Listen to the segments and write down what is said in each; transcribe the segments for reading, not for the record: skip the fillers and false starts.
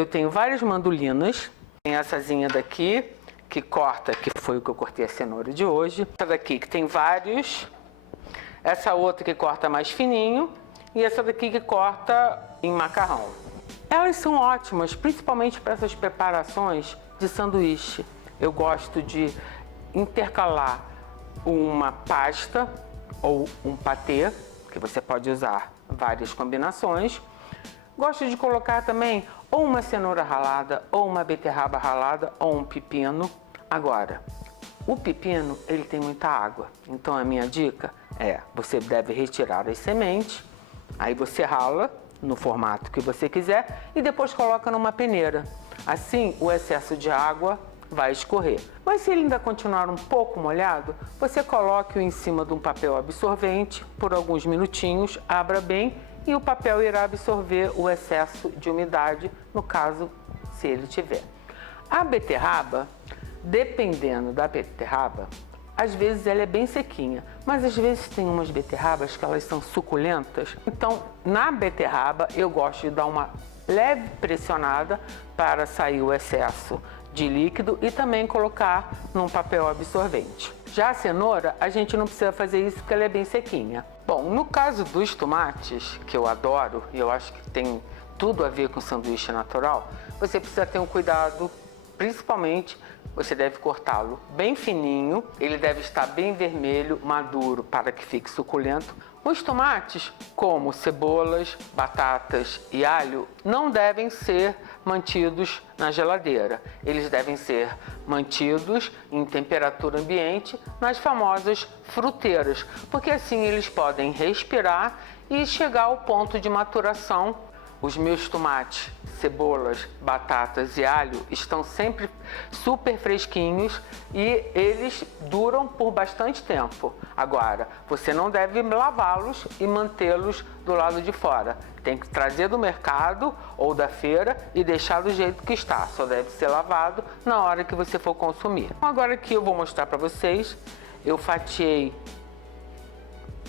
Eu tenho várias mandolinas. Temessazinha daqui, que corta, que foi o que eu cortei a cenoura de hoje. Essa daqui que tem vários. Essa outra que corta mais fininho. E essa daqui que corta em macarrão. Elas são ótimas, principalmente para essas preparações de sanduíche. Eu gosto de intercalar uma pasta ou um patê, que você pode usar várias combinações. Gosto de colocar também ou uma cenoura ralada, ou uma beterraba ralada, ou um pepino. Agora, o pepino, ele tem muita água. Então a minha dica é, você deve retirar as sementes, aí você rala no formato que você quiser e depois coloca numa peneira. Assim, o excesso de água vai escorrer. Mas se ele ainda continuar um pouco molhado, você coloque-o em cima de um papel absorvente por alguns minutinhos, abra bem e o papel irá absorver o excesso de umidade, no caso, se ele tiver. A beterraba, dependendo da beterraba, às vezes ela é bem sequinha, mas às vezes tem umas beterrabas que elas são suculentas. Então, na beterraba, eu gosto de dar uma leve pressionada para sair o excesso de líquido e também colocar num papel absorvente. Já a cenoura, a gente não precisa fazer isso porque ela é bem sequinha. Bom, no caso dos tomates, que eu adoro e eu acho que tem tudo a ver com sanduíche natural, você precisa ter um cuidado, principalmente você deve cortá-lo bem fininho, ele deve estar bem vermelho, maduro, para que fique suculento. Os tomates, como cebolas, batatas e alho, não devem ser mantidos na geladeira. Eles devem ser mantidos em temperatura ambiente nas famosas fruteiras, porque assim eles podem respirar e chegar ao ponto de maturação. Os meus tomates, cebolas, batatas e alho estão sempre super fresquinhos e eles duram por bastante tempo. Agora, você não deve lavá-los e mantê-los do lado de fora. Tem que trazer do mercado ou da feira e deixar do jeito que está. Só deve ser lavado na hora que você for consumir. Agora aqui eu vou mostrar para vocês. Eu fatiei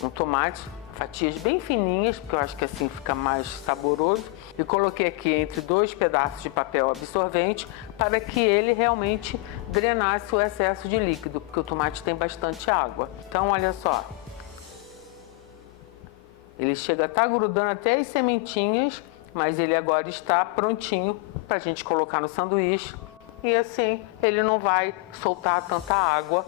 um tomate, fatias bem fininhas, porque eu acho que assim fica mais saboroso. E coloquei aqui entre 2 pedaços de papel absorvente para que ele realmente drenasse o excesso de líquido, porque o tomate tem bastante água. Então, olha só. Ele chega a estar grudando até as sementinhas, mas ele agora está prontinho para a gente colocar no sanduíche. E assim, ele não vai soltar tanta água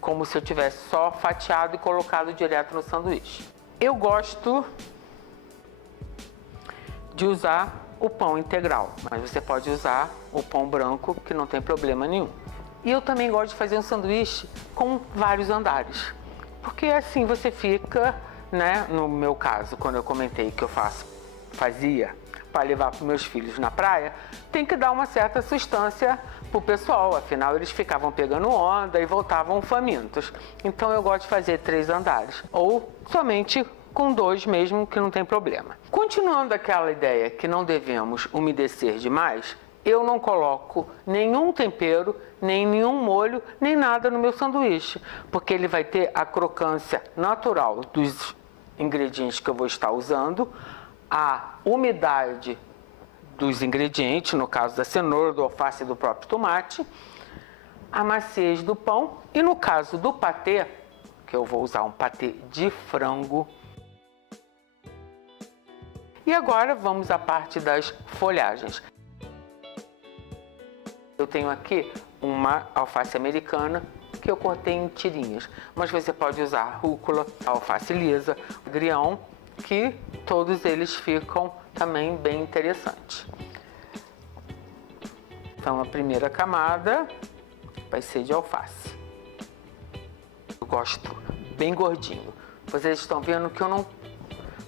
como se eu tivesse só fatiado e colocado direto no sanduíche. Eu gosto de usar o pão integral, mas você pode usar o pão branco, que não tem problema nenhum. E eu também gosto de fazer um sanduíche com vários andares, porque assim você fica, né, no meu caso, quando eu comentei que eu fazia para levar para meus filhos na praia, tem que dar uma certa sustância para o pessoal, afinal eles ficavam pegando onda e voltavam famintos. Então eu gosto de fazer 3 andares, ou somente com 2 mesmo, que não tem problema. Continuando aquela ideia que não devemos umedecer demais, eu não coloco nenhum tempero, nem nenhum molho, nem nada no meu sanduíche, porque ele vai ter a crocância natural dos ingredientes que eu vou estar usando, a umidade dos ingredientes, no caso da cenoura, do alface e do próprio tomate, a maciez do pão e no caso do patê, que eu vou usar um patê de frango. E agora vamos à parte das folhagens. Eu tenho aqui uma alface americana que eu cortei em tirinhas, mas você pode usar rúcula, alface lisa, agrião, que todos eles ficam também bem interessantes. Então a primeira camada vai ser de alface. Eu gosto bem gordinho. Vocês estão vendo que eu não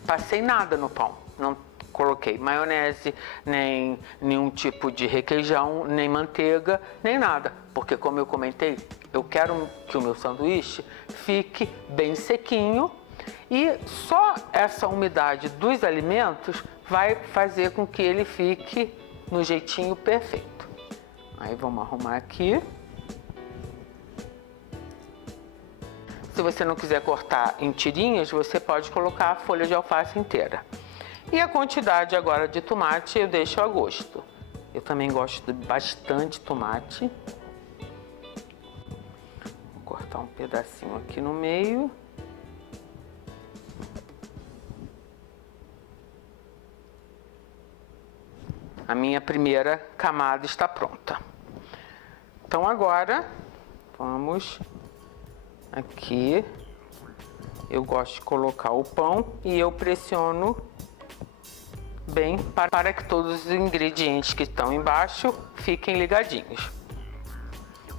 passei nada no pão. Não coloquei maionese, nem nenhum tipo de requeijão, nem manteiga, nem nada. Porque, como eu comentei, eu quero que o meu sanduíche fique bem sequinho e só essa umidade dos alimentos vai fazer com que ele fique no jeitinho perfeito. Aí vamos arrumar aqui. Se você não quiser cortar em tirinhas, você pode colocar a folha de alface inteira. E a quantidade agora de tomate eu deixo a gosto. Eu também gosto de bastante tomate. Vou cortar um pedacinho aqui no meio. A minha primeira camada está pronta. Então agora, vamos aqui. Eu gosto de colocar o pão e eu pressiono bem para que todos os ingredientes que estão embaixo fiquem ligadinhos.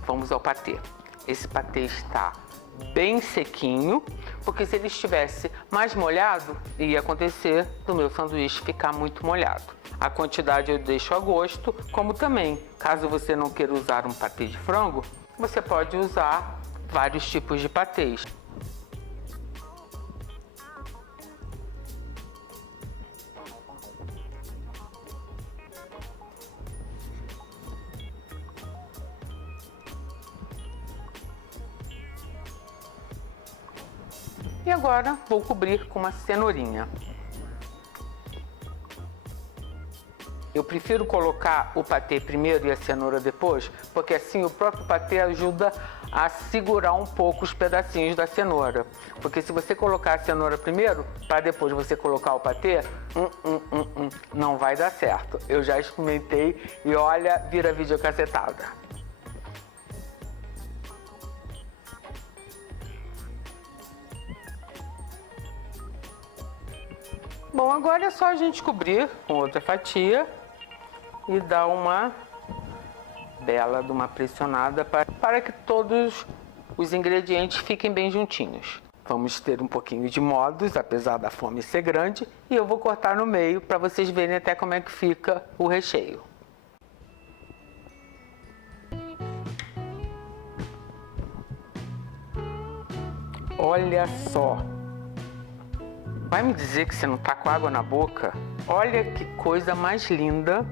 Vamos ao patê. Esse patê está bem sequinho, porque se ele estivesse mais molhado, ia acontecer do meu sanduíche ficar muito molhado. A quantidade eu deixo a gosto, como também, caso você não queira usar um patê de frango, você pode usar vários tipos de patês. E agora vou cobrir com uma cenourinha. Eu prefiro colocar o patê primeiro e a cenoura depois, porque assim o próprio patê ajuda a segurar um pouco os pedacinhos da cenoura. Porque se você colocar a cenoura primeiro, para depois você colocar o patê, não vai dar certo. Eu já experimentei e olha, vira videocacetada. Bom, agora é só a gente cobrir com outra fatia e dar uma bela de uma pressionada para que todos os ingredientes fiquem bem juntinhos. Vamos ter um pouquinho de modos, apesar da fome ser grande, e eu vou cortar no meio para vocês verem até como é que fica o recheio. Olha só! Vai me dizer que você não tá com água na boca? Olha que coisa mais linda!